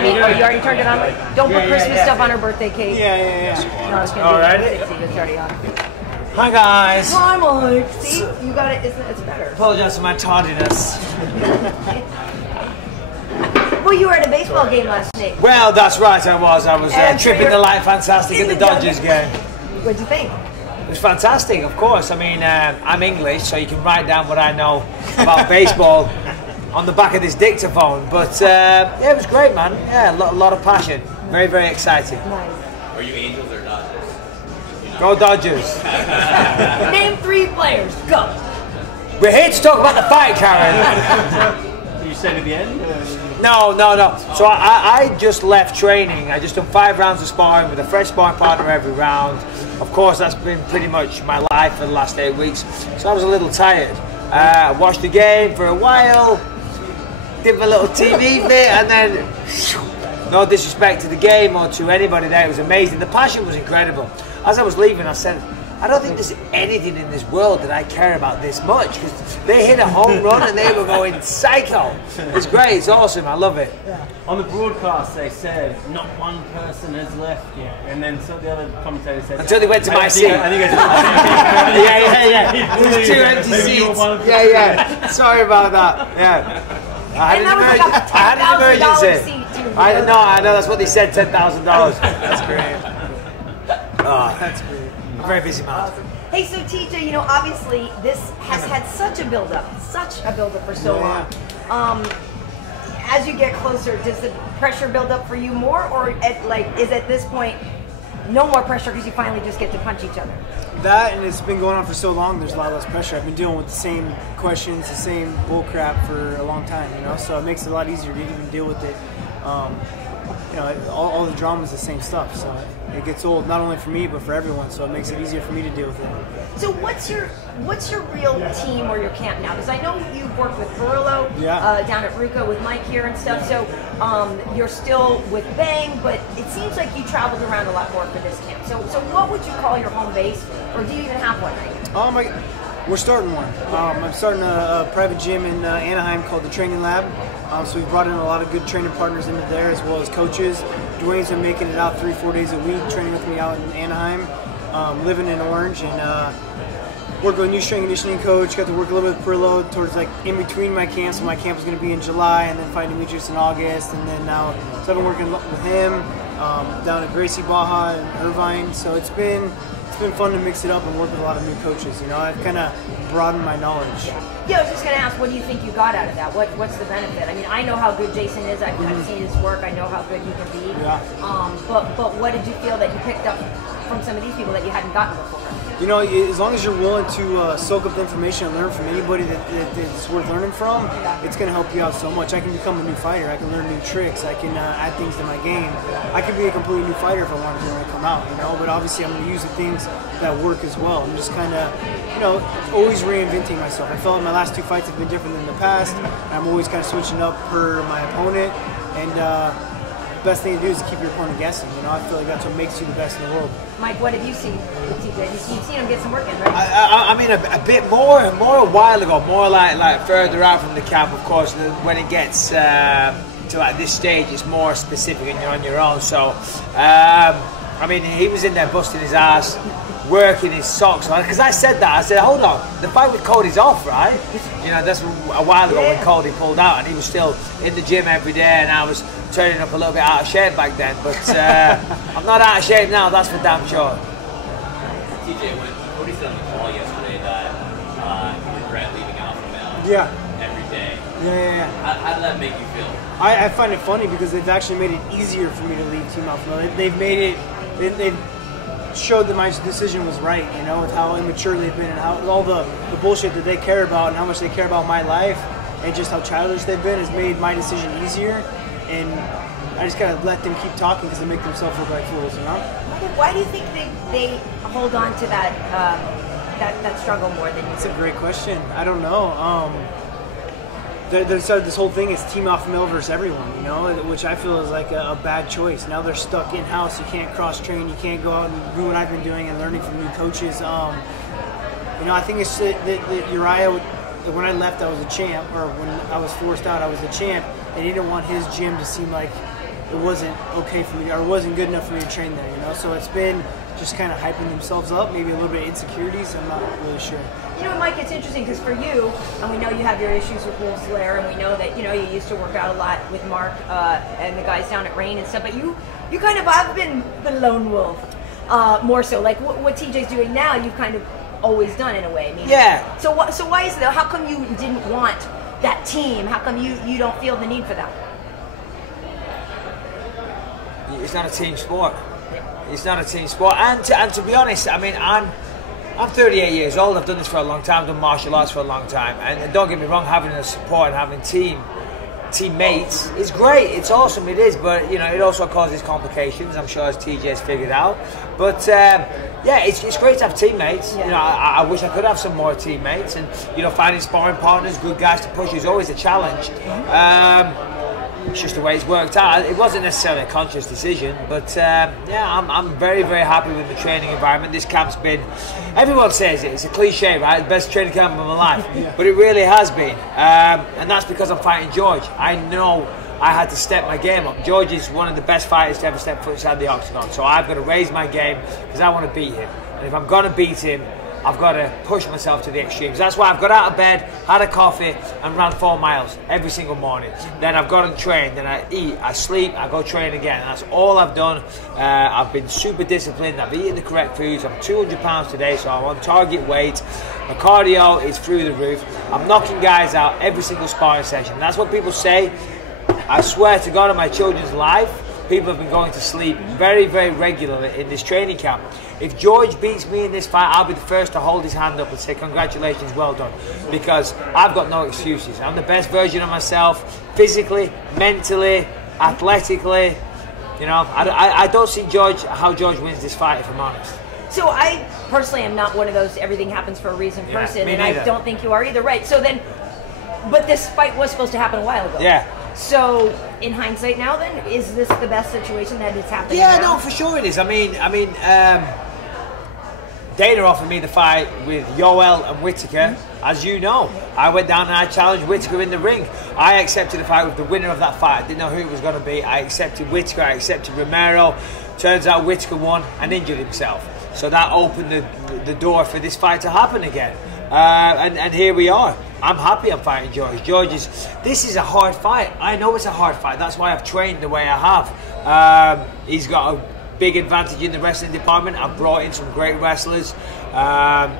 I mean, you already turned it on? Don't put Christmas stuff on her birthday cake. Yeah. No, I was going to do it. It's already on. Hi, guys. Hi, Mike. See? You got it. It's better. Apologize for my tardiness. Well, you were at a baseball game last night. Well, that's right, I was. I was tripping the light fantastic in the Dodgers game. What'd you think? It was fantastic, of course. I mean, I'm English, so you can write down what I know about baseball on the back of this dictaphone. But yeah, it was great, man. Yeah, a lot of passion. Very, very exciting. Nice. Are you Angels or Dodgers? Go Dodgers. Name 3 players. Go. We're here to talk about the fight, Karyn. You said at the end? No. So I just left training. I just done 5 rounds of sparring with a fresh sparring partner every round. Of course, that's been pretty much my life for the last 8 weeks. So I was a little tired. Watched the game for a while, did my little TV bit, and then, no disrespect to the game or to anybody there, it was amazing. The passion was incredible. As I was leaving, I said, I don't think there's anything in this world that I care about this much, because they hit a home run and they were going psycho. It's great, it's awesome, I love it. Yeah. On the broadcast they said not one person has left yet, and then some of the other commentators said until they went to my seat. I think yeah. There's 2 empty seats. Yeah. Sorry about that. Yeah. I had an emergency. I know, that's what they said, $10,000. That's great. Oh, that's great. I'm very busy, man. Awesome. Hey, so TJ, you know, obviously this has had such a build-up for so long. As you get closer, does the pressure build up for you more, or is at this point no more pressure because you finally just get to punch each other? That, and it's been going on for so long, there's a lot less pressure. I've been dealing with the same questions, the same bull crap for a long time, you know, so it makes it a lot easier to even deal with it. You know, all the drama is the same stuff, so it gets old not only for me but for everyone. So it makes it easier for me to deal with it. So what's your real team or your camp now? Because I know you've worked with Perillo down at Ruka with Mike here and stuff. So you're still with Bang, but it seems like you traveled around a lot more for this camp. So what would you call your home base, or do you even have one right now? We're starting one. I'm starting a private gym in Anaheim called the Training Lab. So we've brought in a lot of good training partners into there, as well as coaches. Dwayne's been making it out 3-4 days a week, training with me out in Anaheim, living in Orange, and work with a new strength and conditioning coach. Got to work a little bit with Perillo towards in between my camps. So my camp was going to be in July, and then fighting Demetrius in August, and then now so I've been working with him down at Gracie Baja and Irvine. So it's been fun to mix it up and work with a lot of new coaches. You know, I've kind of broadened my knowledge. Yeah, I was just going to ask, what do you think you got out of that? What's the benefit? I mean, I know how good Jason is. I've seen his work. I know how good he can be. Yeah. But what did you feel that you picked up from some of these people that you hadn't gotten before? You know, as long as you're willing to soak up the information and learn from anybody that's worth learning from, it's going to help you out so much. I can become a new fighter. I can learn new tricks. I can add things to my game. I can be a completely new fighter if I want to when I come out, you know, but obviously I'm going to use the things that work as well. I'm just kind of, you know, always reinventing myself. I felt like my last 2 fights have been different than the past. I'm always kind of switching up per my opponent, and the best thing to do is to keep your opponent guessing. You know, I feel like that's what makes you the best in the world. Mike, what have you seen with TJ? You've seen him get some work in, right? I mean, a bit more a while ago, more like further out from the camp. Of course, when it gets to this stage, it's more specific and you're on your own. So, I mean, he was in there busting his ass, working his socks on. Because I said that, I said, hold on, the fight with Cody's off, right? You know, that's a while ago when Cody pulled out, and he was still in the gym every day, and I was turning up a little bit out of shape back then. But I'm not out of shape now, that's for damn sure. TJ, when Cody said on the call yesterday that you regret leaving Alpha Male every day. Yeah. How did that make you feel? I find it funny because they've actually made it easier for me to leave Team Alpha Male. They've made it. They've showed that my decision was right, you know, with how immature they've been and how all the bullshit that they care about and how much they care about my life and just how childish they've been has made my decision easier. And I just gotta let them keep talking because they make themselves look like fools, you know. Why do you think they hold on to that that struggle more than you? That's a great question. I don't know. They started this whole thing is Team Alpha Male versus everyone, you know, which I feel is like a bad choice. Now they're stuck in-house. You can't cross-train. You can't go out and do what I've been doing and learning from new coaches. You know, I think it's that Uriah, when I left, I was a champ, or when I was forced out, I was a champ, and he didn't want his gym to seem like it wasn't okay for me, or it wasn't good enough for me to train there, you know. So it's been just kind of hyping themselves up, maybe a little bit of insecurities. I'm not really sure. You know, Mike, it's interesting because for you, and we know you have your issues with Wolves Lair, and we know that, you know, you used to work out a lot with Mark and the guys down at Rain and stuff, but you kind of have been the lone wolf, more so. Like what TJ's doing now, you've kind of always done in a way. I mean, yeah. So why is it, how come you didn't want that team? How come you don't feel the need for that? It's not a team sport. It's not a team sport. And to be honest, I mean, I'm 38 years old. I've done this for a long time. I've done martial arts for a long time. And don't get me wrong, having a support and having teammates is great. It's awesome. It is. But, you know, it also causes complications, I'm sure, as TJ's figured out. But, yeah, it's great to have teammates. Yeah. You know, I wish I could have some more teammates. And, you know, finding sparring partners, good guys to push is always a challenge. It's just the way it's worked out. It wasn't necessarily a conscious decision, but yeah, I'm very, very happy with the training environment. This camp's been, everyone says it, it's a cliche, right? The best training camp of my life, but it really has been. And that's because I'm fighting George. I know I had to step my game up. George is one of the best fighters to ever step foot inside the octagon, so I've got to raise my game because I want to beat him. And if I'm going to beat him, I've got to push myself to the extremes. That's why I've got out of bed, had a coffee, and ran 4 miles every single morning. Then I've gone and trained, then I eat, I sleep, I go train again. That's all I've done. I've been super disciplined. I've eaten the correct foods. I'm 200 pounds today, so I'm on target weight. My cardio is through the roof. I'm knocking guys out every single sparring session. That's what people say. I swear to God on my children's life, people have been going to sleep very, very regularly in this training camp. If George beats me in this fight, I'll be the first to hold his hand up and say, congratulations, well done. Because I've got no excuses. I'm the best version of myself, physically, mentally, athletically. You know, I don't see how George wins this fight, if I'm honest. So I personally am not one of those everything happens for a reason person, me and neither. I don't think you are either, right? So then, but this fight was supposed to happen a while ago. Yeah. So, in hindsight now then, is this the best situation that is happening Yeah, now? no, for sure it is. I mean, Dana offered me the fight with Yoel and Whittaker. As you know, I went down and I challenged Whittaker in the ring. I accepted the fight with the winner of that fight. I didn't know who it was going to be. I accepted Whittaker, I accepted Romero. Turns out Whittaker won and injured himself. So that opened the door for this fight to happen again. And here we are. I'm happy I'm fighting George. This is a hard fight. I know it's a hard fight. That's why I've trained the way I have. He's got a big advantage in the wrestling department. I've brought in some great wrestlers.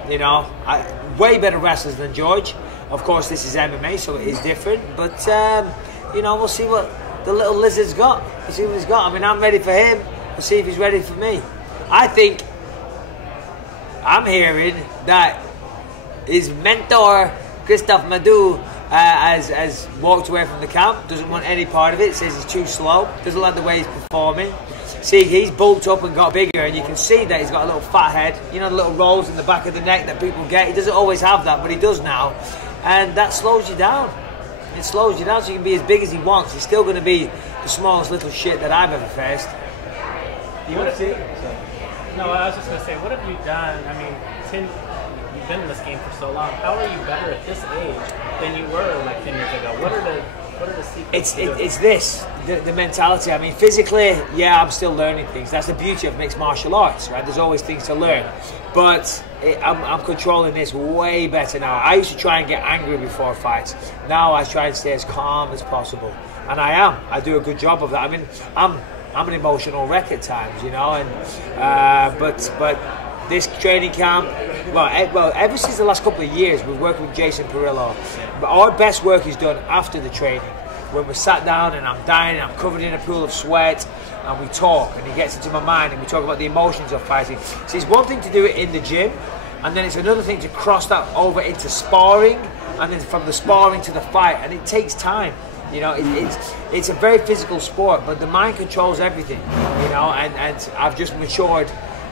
You know, way better wrestlers than George. Of course, this is MMA, so it is different. But, you know, we'll see what the little lizard's got. We'll see what he's got. I mean, I'm ready for him. We'll see if he's ready for me. I think I'm hearing that his mentor, Christophe Madou, has walked away from the camp, doesn't want any part of it, says he's too slow, doesn't like the way he's performing. See, he's bulked up and got bigger, and you can see that he's got a little fat head, you know, the little rolls in the back of the neck that people get. He doesn't always have that, but he does now, and that slows you down. It slows you down so you can be as big as he wants. He's still going to be the smallest little shit that I've ever faced. UFC? No, I was just going to say, what have you done? I mean, you've been in this game for so long. How are you better at this age than you were like 10 years ago? What are the secrets? It's this, the mentality. I mean, physically, yeah, I'm still learning things. That's the beauty of mixed martial arts, right? There's always things to learn. But I'm controlling this way better now. I used to try and get angry before fights. Now I try and stay as calm as possible. And I am. I do a good job of that. I mean, I'm an emotional wreck at times, you know. And but this training camp, well, ever since the last couple of years, we've worked with Jason Perillo. But our best work is done after the training, when we're sat down and I'm dying, and I'm covered in a pool of sweat, and we talk, and he gets into my mind, and we talk about the emotions of fighting. So it's one thing to do it in the gym, and then it's another thing to cross that over into sparring, and then from the sparring to the fight, and it takes time. You know, it's a very physical sport, but the mind controls everything, you know, and I've just matured.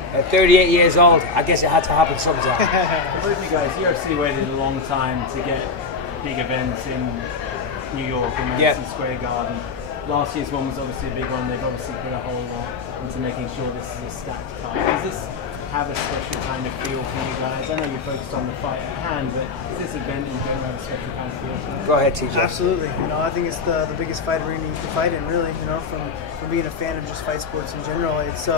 At 38 years old, I guess it had to happen sometime. For both of you guys, UFC waited a long time to get big events in New York and Madison Square Garden. Last year's one was obviously a big one. They've obviously put a whole lot into making sure this is a stacked card. have a special kind of feel for you guys? I know you're focused on the fight at hand, but is this event in general have a special kind of feel for you? Go ahead, TJ. Absolutely. I think it's the biggest fight arena you can fight in, really. From being a fan of just fight sports in general. It's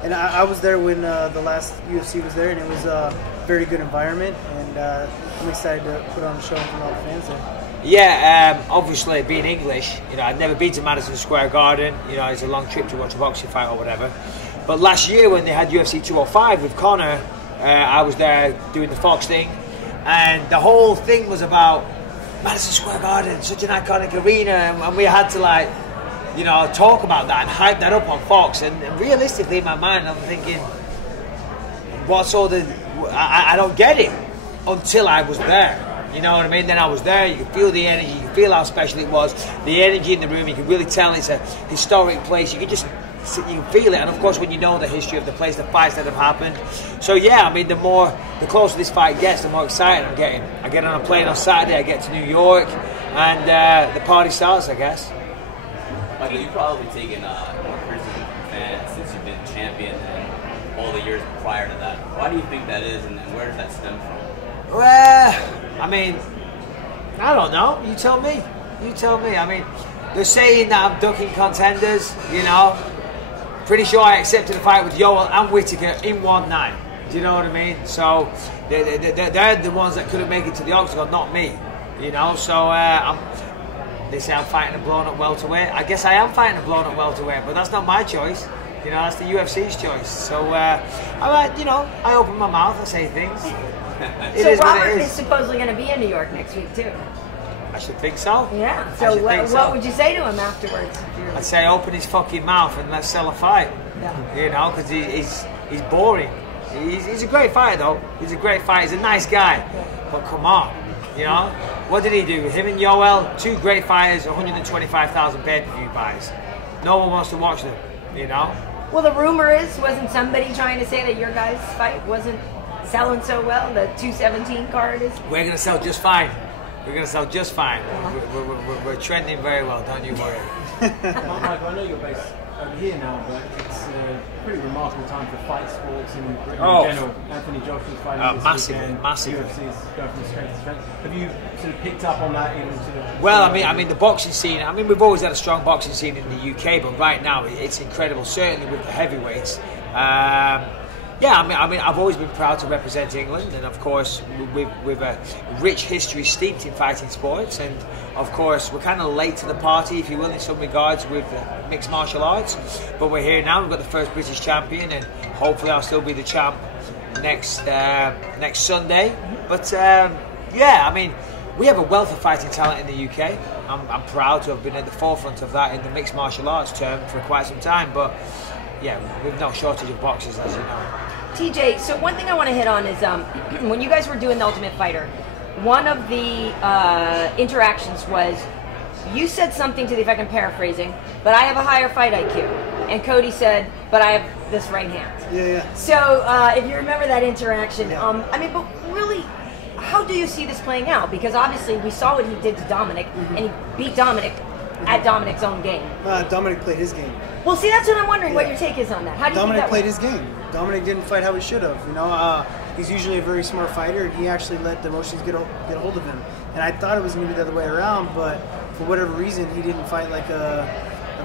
and I was there when the last UFC was there, and it was a very good environment, and I'm excited to put on a show for all the fans there. Yeah, obviously being English, I'd never been to Madison Square Garden. It's a long trip to watch a boxing fight or whatever. But last year when they had UFC 205 with Conor, I was there doing the Fox thing, and the whole thing was about Madison Square Garden, such an iconic arena, and we had to talk about that and hype that up on Fox. And realistically, in my mind, I'm thinking, what's all the? I don't get it until I was there. You know what I mean? Then I was there. You could feel the energy. You could feel how special it was. The energy in the room. You could really tell it's a historic place. You can feel it. And of course, when you know the history of the place, the fights that have happened. So yeah, I mean, the closer this fight gets, the more excited I'm getting. I get on a plane on Saturday. I get to New York, and the party starts, I guess. Michael, you've probably taken more criticism from fans since you've been champion and all the years prior to that. Why do you think that is, and where does that stem from? Well, I mean, I don't know. You tell me. You tell me. I mean, they're saying that I'm ducking contenders, Pretty sure I accepted a fight with Yoel and Whittaker in one night. Do you know what I mean? So, they're the ones that couldn't make it to the octagon, not me. So they say I'm fighting a blown-up welterweight. I guess I am fighting a blown-up welterweight, but that's not my choice. That's the UFC's choice. So, I open my mouth, I say things. So Robert is supposedly going to be in New York next week too. I should think so. Yeah. So what would you say to him afterwards? I'd say open his fucking mouth and let's sell a fight. Yeah. Because he's boring. He's a great fighter though. He's a great fighter. He's a nice guy. Yeah. But come on, what did he do? Him and Yoel, two great fighters, 125,000 pay-per-view buys. No one wants to watch them. Well, the rumor wasn't somebody trying to say that your guys' fight wasn't selling so well? The 217 card is. We're gonna sell just fine. We're gonna sell just fine. We're trending very well. Don't you worry. Michael, I know you're based over here now, but it's a pretty remarkable time for fight sports in Britain in general. Anthony Joshua's fighting this weekend. Massively. UFC's going from strength to strength. Have you sort of picked up on that even to? Well, I mean, the boxing scene. I mean, we've always had a strong boxing scene in the UK, but right now it's incredible. Certainly with the heavyweights. Yeah, I mean, I've always been proud to represent England, and of course, with a rich history steeped in fighting sports, and of course, we're kind of late to the party, if you will, in some regards with mixed martial arts. But we're here now. We've got the first British champion, and hopefully, I'll still be the champ next Sunday. But yeah, I mean, we have a wealth of fighting talent in the UK. I'm proud to have been at the forefront of that in the mixed martial arts term for quite some time. But yeah, we've no shortage of boxers, as you know. TJ, so one thing I want to hit on is when you guys were doing The Ultimate Fighter, one of the interactions was you said something to the effect, I'm paraphrasing, but I have a higher fight IQ. And Cody said, but I have this right hand. Yeah. So if you remember that interaction, I mean, but really, how do you see this playing out? Because obviously we saw what he did to Dominic, and he beat Dominic at Dominic's own game. Dominic played his game. Well, see, that's what I'm wondering. What your take is on that. How do you Dominic think that played went? his game. Dominic didn't fight how he should have. He's usually a very smart fighter, and he actually let the emotions get a hold of him. And I thought it was going to be the other way around, but for whatever reason, he didn't fight like a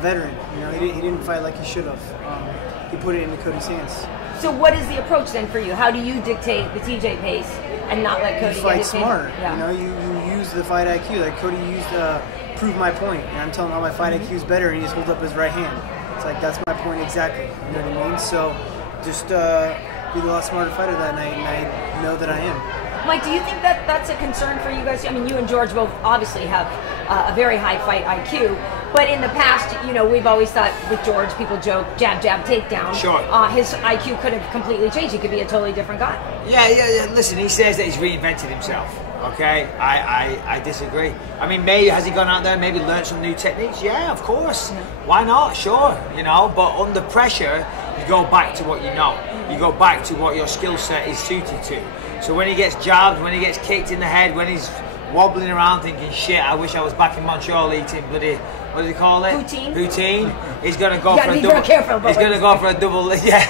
veteran. He didn't fight like he should have. He put it into Cody's hands. So what is the approach then for you? How do you dictate the TJ pace and not let Cody fight get his smart. Yeah. You use the fight IQ like Cody used to prove my point. And I'm telling him, my fight IQ is better, and he just holds up his right hand. It's like, that's my point exactly. You know what I mean? So just be a lot smarter fighter that night, and I know that I am. Mike, do you think that that's a concern for you guys? I mean, you and George both obviously have a very high fight IQ, but in the past, we've always thought with George, people joke, jab, jab, takedown. Sure. His IQ could have completely changed. He could be a totally different guy. Yeah. Listen, he says that he's reinvented himself. Okay, I disagree. I mean, maybe has he gone out there and maybe learned some new techniques? Yeah, of course. Why not? Sure, But under pressure, you go back to what you know. You go back to what your skill set is suited to. So when he gets jabbed, when he gets kicked in the head, when he's wobbling around thinking, shit, I wish I was back in Montreal eating bloody what do they call it? Poutine. Poutine. He's going to go for a be double. very careful about He's going to what go for a double. Yeah.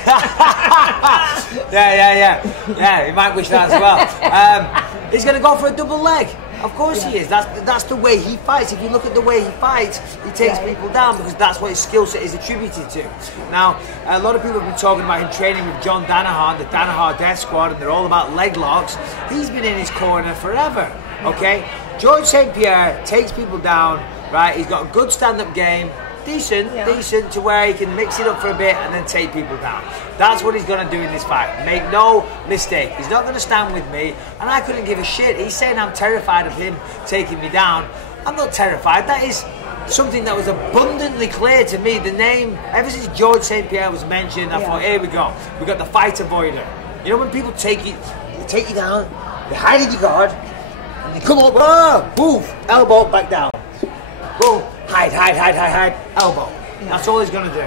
Yeah, he might wish that as well. He's going to go for a double leg. Of course he is. That's the way he fights. If you look at the way he fights, he takes people down because that's what his skill set is attributed to. Now, a lot of people have been talking about him training with John Danaher and the Danaher Death Squad, and they're all about leg locks. He's been in his corner forever. Okay, George St-Pierre takes people down. Right, he's got a good stand-up game. Decent to where he can mix it up for a bit and then take people down. That's what he's going to do in this fight. Make no mistake. He's not going to stand with me, and I couldn't give a shit. He's saying I'm terrified of him taking me down. I'm not terrified. That is something that was abundantly clear to me. The name, ever since George St-Pierre was mentioned, I thought, here we go. We got the fight avoider. You know when people take you down, they hide in your guard, and you come up, boof, elbow, back down. Boom. Hide, elbow. That's all he's going to do.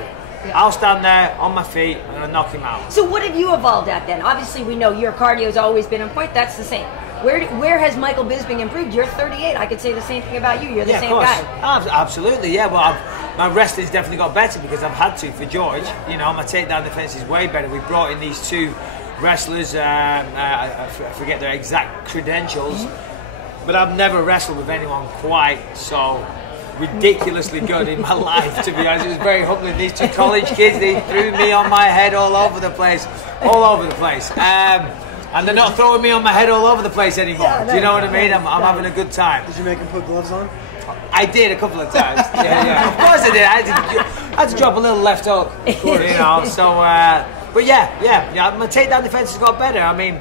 I'll stand there on my feet, I'm going to knock him out. So what have you evolved at then? Obviously we know your cardio's always been on point, that's the same. Where has Michael Bisping improved? You're 38, I could say the same thing about you, you're the same guy. Absolutely, yeah. Well, my wrestling's definitely got better because I've had to for George. You know, my takedown defense is way better. We brought in these two wrestlers, I forget their exact credentials, but I've never wrestled with anyone quite so ridiculously good in my life, to be honest. It was very humbling. These two college kids, they threw me on my head all over the place. And they're not throwing me on my head all over the place anymore. Do you know what I mean? I'm having a good time. Did you make him put gloves on? I did a couple of times. Yeah. Of course I did. I had to drop a little left hook, you know. So, but yeah. My takedown defense has got better. I mean,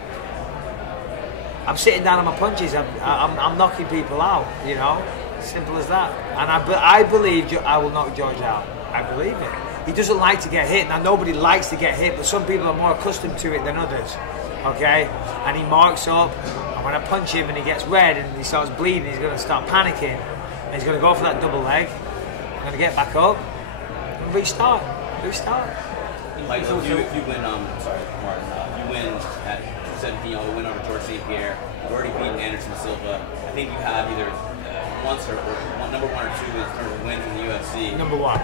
I'm sitting down on my punches. I'm knocking people out, you know. Simple as that. And I believe I will knock George out. I believe it. He doesn't like to get hit. Now, nobody likes to get hit, but some people are more accustomed to it than others. Okay? And he marks up, and when I punch him and he gets red and he starts bleeding, he's going to start panicking. And he's going to go for that double leg. I'm going to get back up and restart. Like, if you win, sorry, Martin, you win at 217, you win over George St-Pierre. You've already beaten Anderson Silva. I think you have either once or number one or two in terms of wins in the UFC. Number one.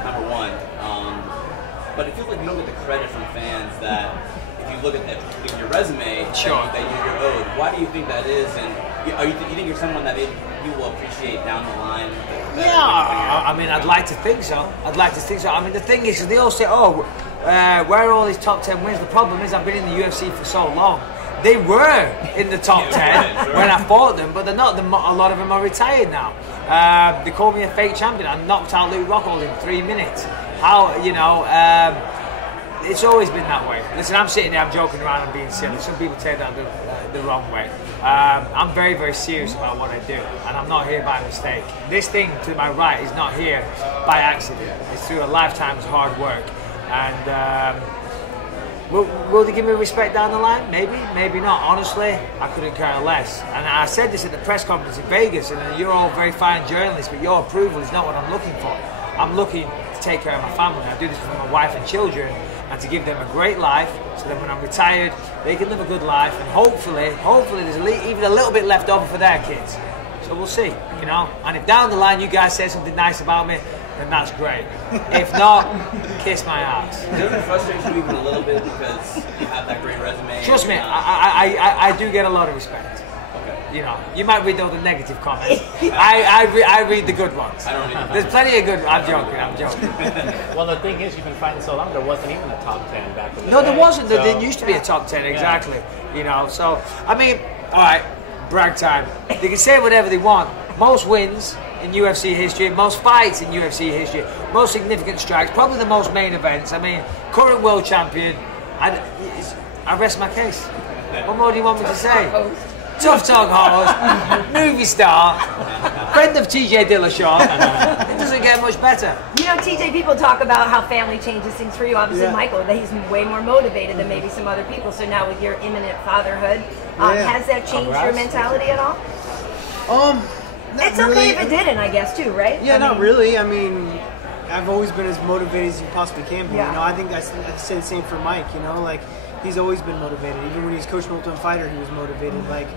But it feels like you don't get the credit from fans that if you look at your resume, that you're owed. Why do you think that is? And you think you're someone that you will appreciate down the line? I mean, I'd like to think so. I mean, the thing is, they all say, where are all these top 10 wins? The problem is I've been in the UFC for so long. They were in the top 10 when I fought them, but they're not. A lot of them are retired now. They call me a fake champion. I knocked out Luke Rockhold in 3 minutes. It's always been that way. Listen, I'm sitting there, I'm joking around and being silly. Some people take that the wrong way. I'm very, very serious about what I do, and I'm not here by mistake. This thing to my right is not here by accident. It's through a lifetime's hard work. And will they give me respect down the line? Maybe, maybe not. Honestly, I couldn't care less. And I said this at the press conference in Vegas, and you're all very fine journalists, but your approval is not what I'm looking for. I'm looking to take care of my family. I do this for my wife and children, and to give them a great life, so that when I'm retired, they can live a good life, and hopefully there's even a little bit left over for their kids. So we'll see, you know. And if down the line you guys say something nice about me, then that's great. If not, kiss my ass. Doesn't it frustrate you even a little bit because you have that great resume? Trust me, I do get a lot of respect. Okay. You know, you might read all the negative comments. I read the good ones. I don't read them. There's plenty of good. I'm joking. Well, the thing is, you've been fighting so long, there wasn't even a top 10 back in the day. No, there wasn't. There didn't used to be a top 10, exactly. Yeah. You know, so, I mean, all right, brag time. They can say whatever they want. Most wins in UFC history, most fights in UFC history, most significant strikes, probably the most main events. I mean, current world champion. I rest my case. What more do you want me to say? Tough talk host, movie star, friend of TJ Dillashaw. It doesn't get much better. You know, TJ, people talk about how family changes things for you. Obviously, Michael, he's way more motivated than maybe some other people. So now with your imminent fatherhood, has that changed your mentality at all? It's okay really. If it didn't, I guess, too, right? Yeah, not really. I mean, I've always been as motivated as you possibly can be. Yeah. You know, I think I say the same for Mike. You know, like he's always been motivated. Even when he's coaching Ultimate Fighter, he was motivated. Like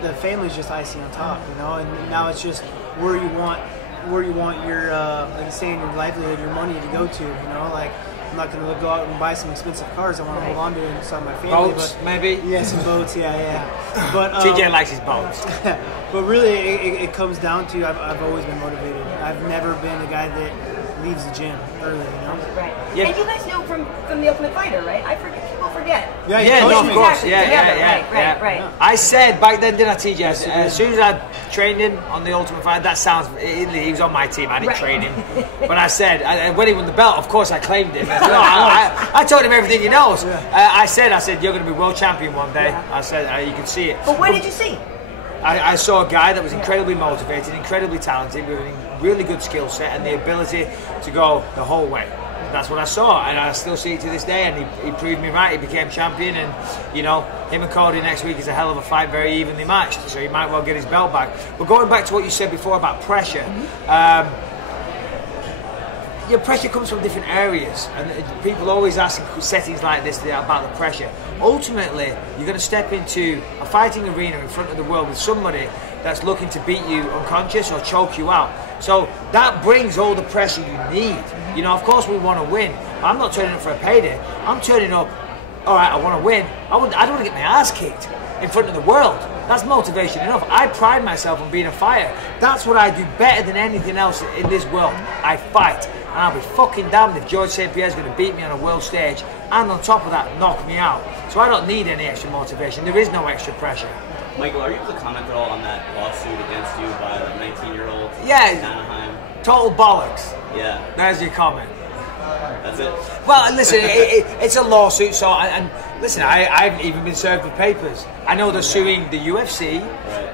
the family's just icing on top. You know, and now it's just where you want where you want your, like you saying, your livelihood, your money to go to. You know, like I'm not going to go out and buy some expensive cars. I want to hold on to it inside my family. Boats, but, maybe? Yeah, some boats, yeah. But TJ likes his boats. But really, it comes down to I've always been motivated. I've never been a guy that leaves the gym early, you know? Right. Yeah. And you guys know from The Ultimate Fighter, right? I forget. People forget. Yeah, no, of course. Exactly. Yeah. Right. I said back then, didn't I, TJ? As soon as I trained him on The Ultimate Fighter, that sounds, he was on my team. I didn't train him. But I said, when he won the belt, of course I claimed him. I told him everything he knows. I said, you're going to be world champion one day. I said, you can see it. But what did you see? I saw a guy that was incredibly motivated, incredibly talented, with a really good skill set and the ability to go the whole way. That's what I saw, and I still see it to this day, and he proved me right. He became champion, and you know, him and Cody next week is a hell of a fight, very evenly matched, so he might well get his belt back. But going back to what you said before about pressure, your pressure comes from different areas, and people always ask in settings like this about the pressure. Ultimately, you're going to step into a fighting arena in front of the world with somebody that's looking to beat you unconscious or choke you out. So that brings all the pressure you need. You know, of course we want to win. I'm not turning up for a payday. I'm turning up, all right, I want to win. I don't want to get my ass kicked in front of the world. That's motivation enough. I pride myself on being a fighter. That's what I do better than anything else in this world. I fight. And I'll be fucking damned if George St-Pierre is going to beat me on a world stage and on top of that knock me out. So I don't need any extra motivation. There is no extra pressure. Michael, are you able to comment at all on that lawsuit against you by the 19-year-old in Yeah, Anaheim? total bollocks. Yeah. There's your comment. That's it? Well, listen, it's a lawsuit, so, and listen, I haven't even been served with papers. I know they're suing the UFC,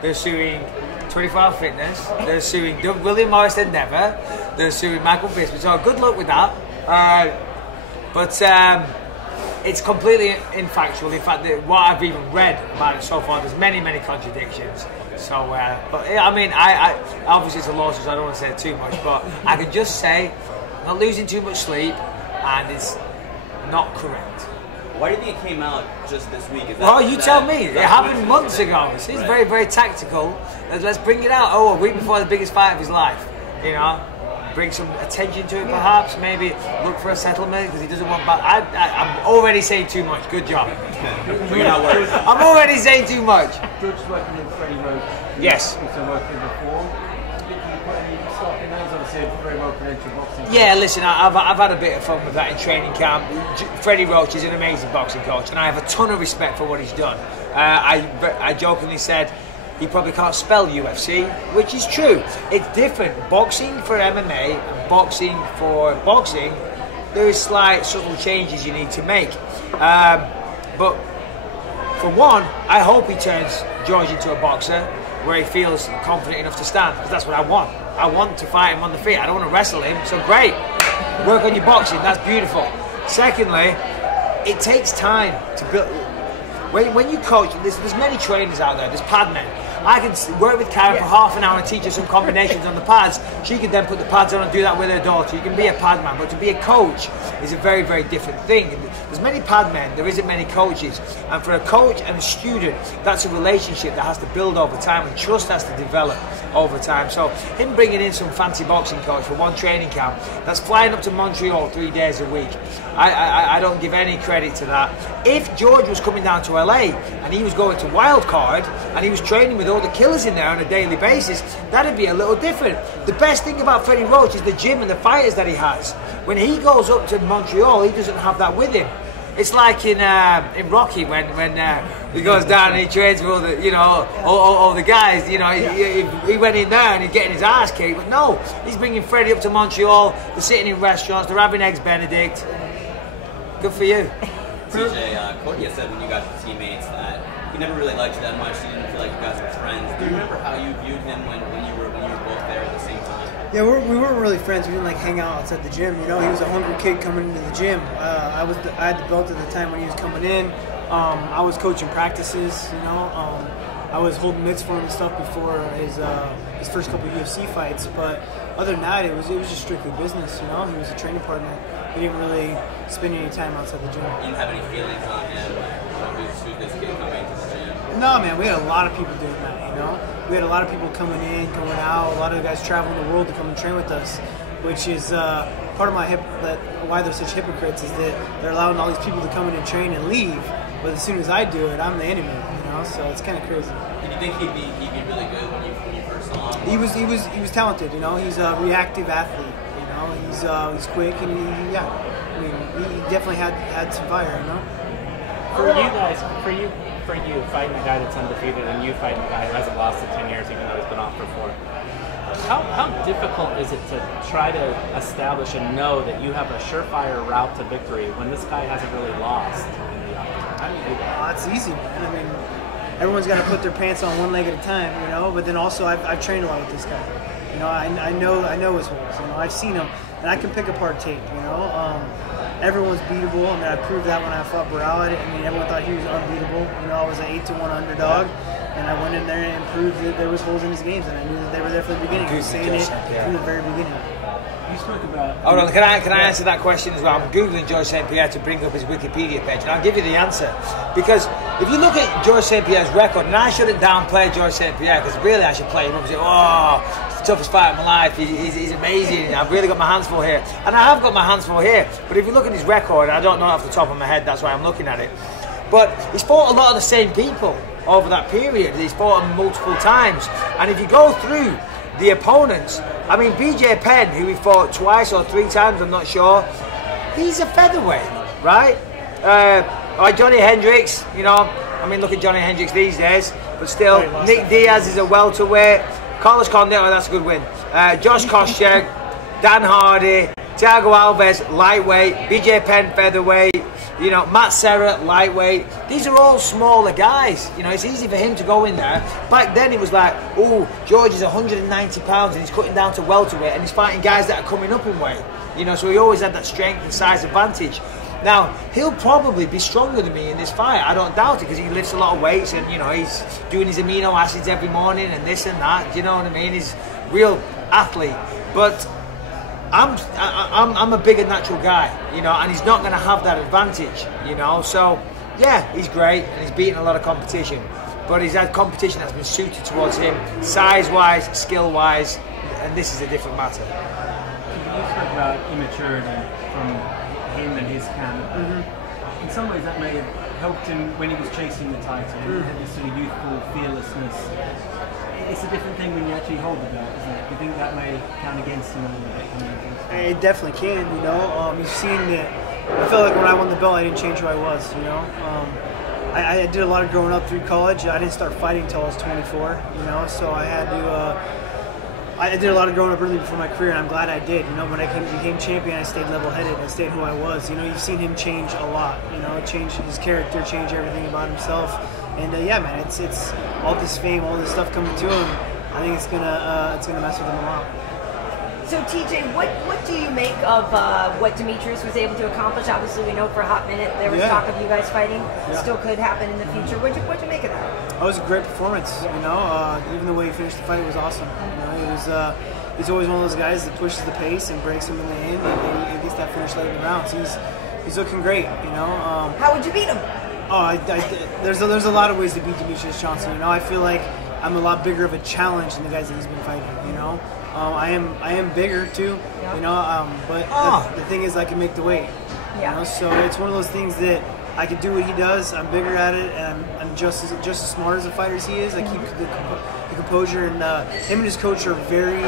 they're suing 24-Hour Fitness, they're suing William Morris Endeavour, they're suing Michael Bisping, so good luck with that. But it's completely infactual. In fact, what I've even read about it so far, there's many contradictions. So, but I mean, I obviously it's a lawsuit, so I don't want to say too much, but I can just say, I'm not losing too much sleep, and it's not correct. Why do you think it came out just this week? Well, you tell me. It happened months ago. It's very tactical. Let's bring it out. Oh, a week before the biggest fight of his life. You know, bring some attention to it, perhaps. Maybe look for a settlement because he doesn't want. I'm already saying too much. Good job. You're not worried. I'm already saying too much. George's working with Freddie Roach. Yes. Also working before. Very well credentialed boxing. Yeah, listen, I've had a bit of fun with that in training camp. Freddie Roach is an amazing boxing coach, and I have a ton of respect for what he's done. I jokingly said he probably can't spell UFC, which is true. It's different. Boxing for MMA and boxing for boxing, there is slight subtle changes you need to make. But for one, I hope he turns George into a boxer where he feels confident enough to stand, because that's what I want. I want to fight him on the feet. I don't want to wrestle him, so great. Work on your boxing, that's beautiful. Secondly, it takes time to build. When you coach, there's many trainers out there, there's pad men. I can work with Karyn for half an hour and teach her some combinations on the pads. She can then put the pads on and do that with her daughter. You can be a pad man, but to be a coach is a very different thing. There's many pad men, there isn't many coaches. And for a coach and a student, that's a relationship that has to build over time, and trust has to develop over time. So him bringing in some fancy boxing coach for one training camp that's flying up to Montreal 3 days a week, I don't give any credit to that. If George was coming down to LA and he was going to Wildcard and he was training with all the killers in there on a daily basis, that'd be a little different. The best thing about Freddie Roach is the gym and the fighters that he has. When he goes up to Montreal, he doesn't have that with him. It's like in Rocky when he goes down and he trains with all the, you know, all the guys. You know, he went in there and he's getting his ass kicked. But no, he's bringing Freddie up to Montreal. They're sitting in restaurants. They're having eggs Benedict. Good for you. TJ, Cody has said when you guys were teammates that he never really liked you that much. He didn't feel like you guys were friends. Do you remember how you viewed him when you were both there at the same time? Yeah, we weren't really friends. We didn't like hang out outside the gym. You know, he was a hungry kid coming into the gym. I had the belt at the time when he was coming in. I was coaching practices. You know, I was holding mitts for him and stuff before his first couple of UFC fights. But other than that, it was just strictly business. You know, he was a training partner. we didn't really spend any time outside the gym. You didn't have any feelings on him? Who's this kid coming to the gym? No, man, we had a lot of people doing that, you know? We had a lot of people coming in, coming out, a lot of the guys traveling the world to come and train with us, which is part of why they're such hypocrites, is that they're allowing all these people to come in and train and leave, but as soon as I do it, I'm the enemy, you know? So it's kind of crazy. Did you think he'd be really good when you first saw him? He was talented, you know? He's a reactive athlete, you know? He's quick, and he definitely had some fire, you know? For you guys, for you fighting a guy that's undefeated and you fighting a guy who hasn't lost in 10 years, even though he's been off for 4. How difficult is it to try to establish and know that you have a surefire route to victory when this guy hasn't really lost in the octagon? How do you do that? Oh, it's easy, man. I mean, everyone's got to put their pants on one leg at a time, you know. But then also, I've trained a lot with this guy. You know, I know his holes. You know, I've seen him, and I can pick apart tape. You know, everyone's beatable. I mean, I proved that when I fought Bryant. I mean, everyone thought he was unbeatable. You know, I was an 8-1 underdog. And I went in there and proved that there was holes in his games, and I knew that they were there from the beginning. I was saying it from the very beginning. You spoke about... Hold on, can I answer that question as well? I'm Googling George St-Pierre to bring up his Wikipedia page, and I'll give you the answer. Because if you look at George St-Pierre's record, and I shouldn't downplay George St-Pierre, because really I should play him up and say, oh, it's the toughest fight of my life, he's amazing, I've really got my hands full here. And I have got my hands full here, but if you look at his record, I don't know off the top of my head, that's why I'm looking at it. But he's fought a lot of the same people over that period. He's fought them multiple times. And if you go through the opponents, I mean, BJ Penn, who he fought twice or 3 times, I'm not sure, he's a featherweight, right? Like Johnny Hendricks, you know, I mean, look at Johnny Hendricks these days, but still, Nick Diaz is a welterweight, Carlos Condit, that's a good win, Josh Koscheck, Dan Hardy, Thiago Alves, lightweight, BJ Penn, featherweight, you know, Matt Serra, lightweight. These are all smaller guys. You know, it's easy for him to go in there. Back then, it was like, oh, George is 190 pounds and he's cutting down to welterweight and he's fighting guys that are coming up in weight. You know, so he always had that strength and size advantage. Now, he'll probably be stronger than me in this fight. I don't doubt it, because he lifts a lot of weights and, you know, he's doing his amino acids every morning and this and that. Do you know what I mean? He's a real athlete. But I'm a bigger natural guy, you know, and he's not going to have that advantage, you know. So, yeah, he's great and he's beaten a lot of competition, but he's had competition that's been suited towards him, size-wise, skill-wise, and this is a different matter. You spoke about immaturity from him and his camp. Mm-hmm. In some ways, that may have helped him when he was chasing the title. He had this sort of youthful fearlessness. It's a different thing when you actually hold the belt, isn't it? Do you think that may count against him a little bit? It definitely can, you know. You've seen that. I feel like when I won the belt, I didn't change who I was, you know. I did a lot of growing up through college. I didn't start fighting until I was 24, you know, so I had to... I did a lot of growing up early before my career, and I'm glad I did. You know, when I became champion, I stayed level-headed. I stayed who I was. You know, you've seen him change a lot. You know, change his character, change everything about himself. And yeah, man, it's all this fame, all this stuff coming to him. I think it's gonna mess with him a lot. So TJ, what do you make of what Demetrius was able to accomplish? Obviously, we know for a hot minute there was talk of you guys fighting. Still could happen in the future. What'd you make of that? It was a great performance. You know, even the way he finished the fight was awesome. You know, he's always one of those guys that pushes the pace and breaks him in the end, and he gets that finish late in the rounds. He's looking great. You know. How would you beat him? There's a lot of ways to beat Demetrius Johnson. You know, I feel like I'm a lot bigger of a challenge than the guys that he's been fighting. You know, I am bigger too. Yeah. You know, but the thing is, I can make the weight. Yeah. You know, so it's one of those things that I can do what he does. I'm bigger at it, and I'm just as smart as a fighter as he is. I keep the composure, and him and his coach are very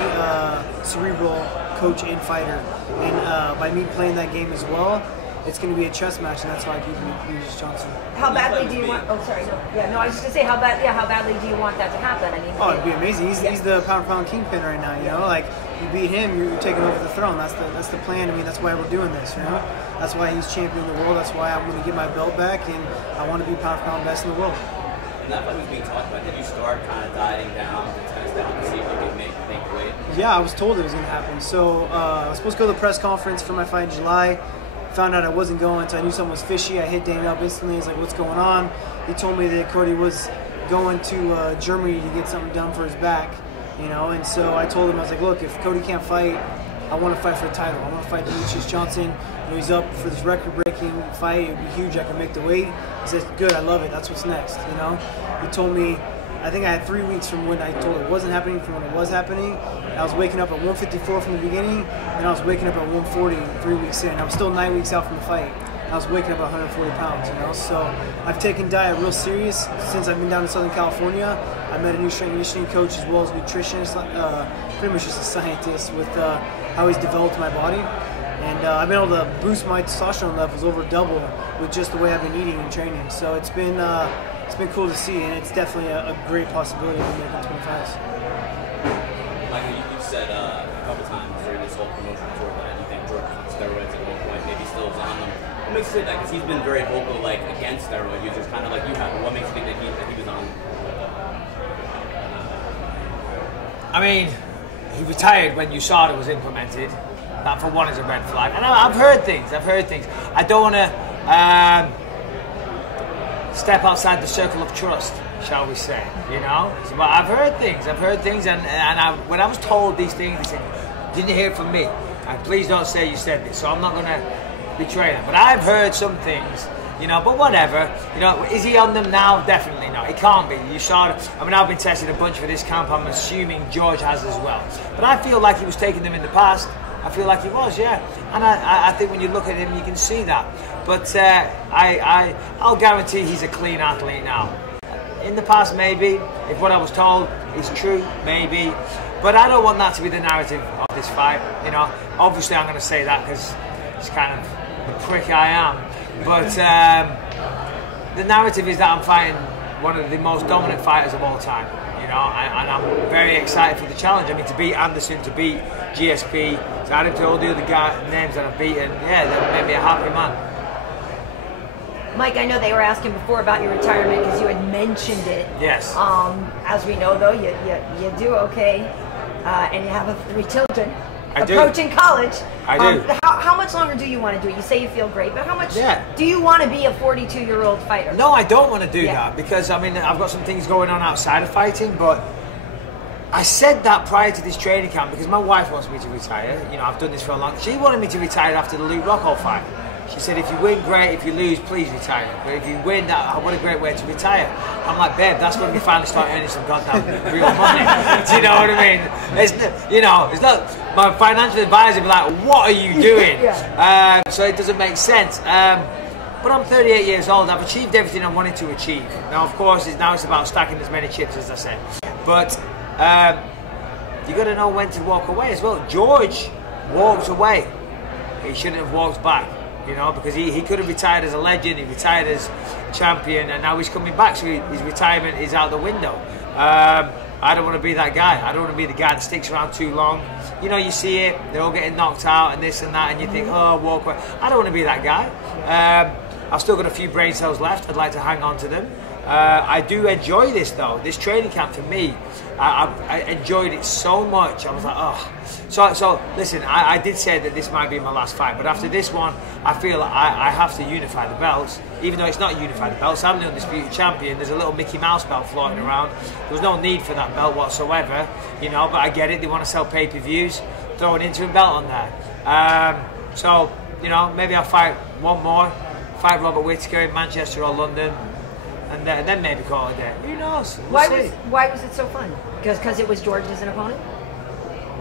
cerebral coach and fighter. And by me playing that game as well, it's going to be a chess match, and that's why I beat Demetrius Johnson. How badly do you want? Oh, sorry, no. Yeah, no. I was just going to say, how badly do you want that to happen? I mean, it'd be amazing. He's the pound-for-pound kingpin right now. You know, like you beat him, you're taking over the throne. That's the plan. I mean, that's why we're doing this. You know, that's why he's champion of the world. That's why I'm going to get my belt back, and I want to be pound-for-pound best in the world. And that fight was being talked about. Did you start kind of dieting down, test down to see if you could make weight? Yeah, I was told it was going to happen. So I was supposed to go to the press conference for my fight in July. Found out I wasn't going, so I knew something was fishy. I hit Dana up instantly. I was like, what's going on? He told me that Cody was going to Germany to get something done for his back, you know, and so I told him, I was like, look, if Cody can't fight I want to fight for a title. I want to fight Demetrius Johnson. You know, he's up for this record-breaking fight. It would be huge. I can make the weight. He said, good, I love it. That's what's next, you know? He told me, I think I had 3 weeks from when I told it wasn't happening from when it was happening. I was waking up at 154 from the beginning, and I was waking up at 140 3 weeks in. I was still 9 weeks out from the fight. I was waking up at 140 pounds, you know? So I've taken diet real serious since I've been down in Southern California. I met a new strength and conditioning coach as well as a nutritionist, pretty much just a scientist with how he's developed my body. And I've been able to boost my testosterone levels over double with just the way I've been eating and training. So it's been cool to see, and it's definitely a great possibility of making 25s. Michael, you said a couple times during this whole promotional tour that you think George was on steroids at one point, maybe still is on them. What makes you say that? Because he's been very vocal, like, against steroid users, kind of like you have. What makes you think that he was on? I mean, he retired when USADA was implemented. That, for one, is a red flag. And I've heard things. I don't want to step outside the circle of trust, shall we say, you know? So, but I've heard things, and when I was told these things, they said, didn't hear it from me. And please don't say you said this, so I'm not going to betray them. But I've heard some things, you know, but whatever. You know, is he on them now? Definitely not. He can't be. You saw it. I mean, I've been testing a bunch for this camp. I'm assuming George has as well. But I feel like he was taking them in the past. I feel like he was, yeah. And I think when you look at him, you can see that. But I'll guarantee he's a clean athlete now. In the past, maybe. If what I was told is true, maybe. But I don't want that to be the narrative of this fight. You know, obviously I'm going to say that because it's kind of the prick I am. But the narrative is that I'm fighting one of the most dominant fighters of all time. You know, and I'm very excited for the challenge. I mean, to beat Anderson, to beat GSP, to add him to all the other names that I've beaten, yeah, that made me a happy man. Mike, I know they were asking before about your retirement because you had mentioned it. Yes. As we know, though, you do okay, and you have 3 children. Approaching college. I do. How much longer do you want to do it? You say you feel great, but how much do you want to be a 42-year-old fighter? No, I don't want to do that because, I mean, I've got some things going on outside of fighting, but I said that prior to this training camp because my wife wants me to retire. You know, I've done this for a long time. She wanted me to retire after the Luke Rockhold fight. She said, if you win, great. If you lose, please retire. But if you win, what a great way to retire. I'm like, babe, that's when we finally start earning some goddamn real money. Do you know what I mean? It's not. My financial advisor will be like, what are you doing? So it doesn't make sense. But I'm 38 years old. I've achieved everything I wanted to achieve. Now, of course, it's about stacking as many chips as I said. But you got to know when to walk away as well. George walked away. He shouldn't have walked back. You know, because he could have retired as a legend, he retired as champion, and now he's coming back, so his retirement is out the window. I don't want to be that guy. I don't want to be the guy that sticks around too long. You know, you see it, they're all getting knocked out and this and that, and you think, oh, walk away. I don't want to be that guy. I've still got a few brain cells left. I'd like to hang on to them. I do enjoy this, though. This training camp, for me, I enjoyed it so much. I was like, oh. So listen, I did say that this might be my last fight, but after this one, I feel I have to unify the belts, even though it's not unify the belts. I'm the undisputed champion. There's a little Mickey Mouse belt floating around. There's no need for that belt whatsoever, you know, but I get it. They want to sell pay-per-views. Throw an interim belt on there. So, you know, maybe I'll fight one more, fight Robert Whittaker in Manchester or London, and then maybe call it a day. Who knows? We'll see. Why was it so fun? Because it was George as an opponent?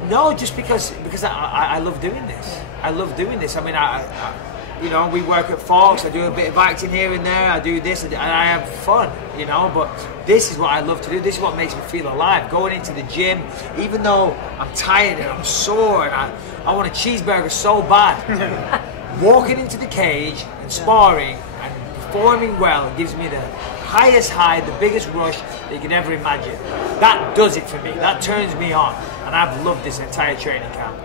No, just because I love doing this. I love doing this. I mean, you know, we work at Forks. I do a bit of acting here and there. I do this, and I have fun, you know. But this is what I love to do. This is what makes me feel alive. Going into the gym, even though I'm tired and I'm sore and I want a cheeseburger so bad. Walking into the cage and sparring and performing well gives me the highest high, the biggest rush that you could ever imagine. That does it for me. That turns me on. And I've loved this entire training camp.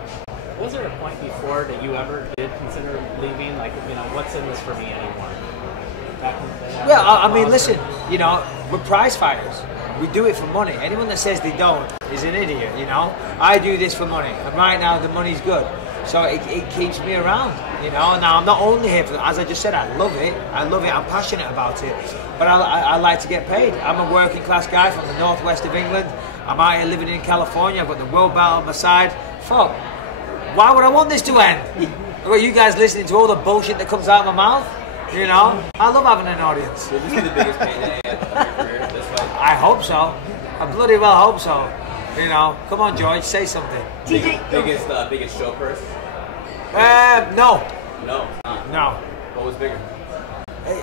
Was there a point before that you ever did consider leaving? Like, you know, what's in this for me anymore? Well, I mean, listen, you know, we're prize fighters. We do it for money. Anyone that says they don't is an idiot, you know. I do this for money. And right now, the money's good. So it keeps me around, you know. Now, I'm not only here for that. As I just said, I love it. I'm passionate about it. But I like to get paid. I'm a working class guy from the northwest of England. I'm out here living in California. I've got the world battle on my side. Fuck. Why would I want this to end? Well, you guys listening to all the bullshit that comes out of my mouth? You know, I love having an audience. Will this be the biggest payday of your career, this fight? I hope so. I bloody well hope so. You know, come on, George, say something. Biggest show purse? No. No. No. What was bigger?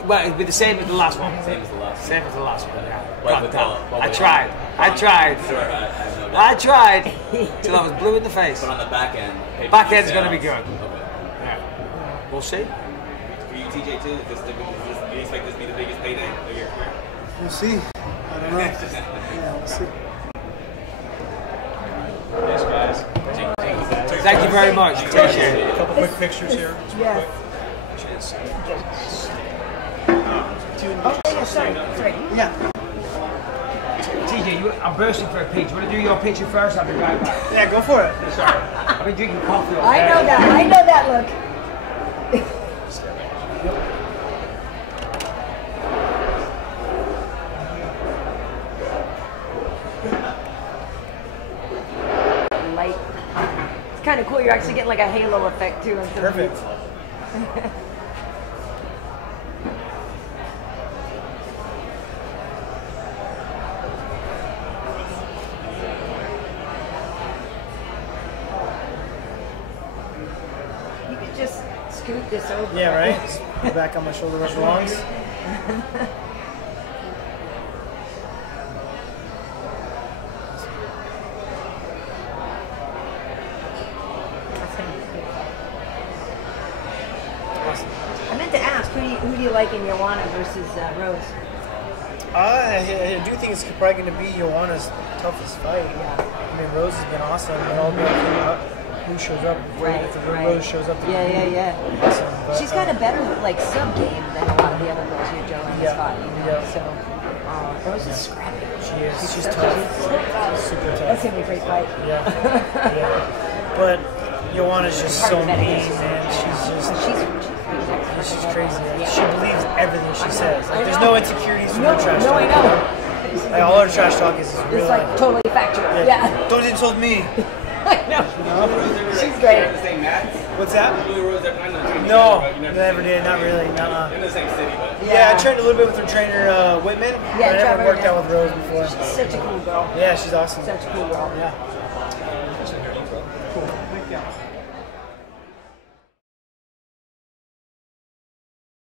Well, it'd be the same as the last one. Same as the last one. Same as the last one, yeah. What, I tried. I tried. Sure, I have no doubt. I tried till I was blue in the face. But on the back end, Back end's going to be good. Okay. Yeah. We'll see. For you, TJ, too, do you expect this to be the biggest payday of your career? We'll see. I don't know. Yeah, we'll see. Thanks, guys. Thank you very much. Appreciate it. A couple quick pictures here. Yes. Oh, yeah, sorry. Yeah. TJ, I'm bursting for a picture. You want to do your picture first? I'll be right back. Yeah, go for it. Sorry. I've been drinking coffee all day. I know that look. Light. It's kind of cool. You're actually getting like a halo effect too. Perfect. You could just scoot this over. Yeah, right? Just put it back on my shoulder where it belongs. I meant to ask, who do you like in Joanna versus Rose? I do think it's probably going to be Joanna's toughest fight. Yeah. I mean, Rose has been awesome. It all about who shows up. If Rose shows up. Yeah. Awesome. But, She's got a better like sub game than a lot of the other girls who Joanna's fought. You know? Yeah. So Rose is scrappy. She is. She's so tough. tough. Super tough. That's gonna be a great fight. Yeah. But Joanna's just so mean, man. She's crazy. She believes everything she says. Like, there's no insecurities from her trash talk. I know. Like, all her trash talk is real. It's like totally factual. Yeah. Don't insult me. I know. She's great. The same mat? What's that? No, No, never did. Not really. Nuh-uh. in the same city, but Yeah, I trained a little bit with her trainer, Whitman. Yeah, but I never Trevor, worked yeah. out with Rose before. She's such a cool girl. Yeah, she's awesome. Such a cool girl. Yeah. Cool. Thank you.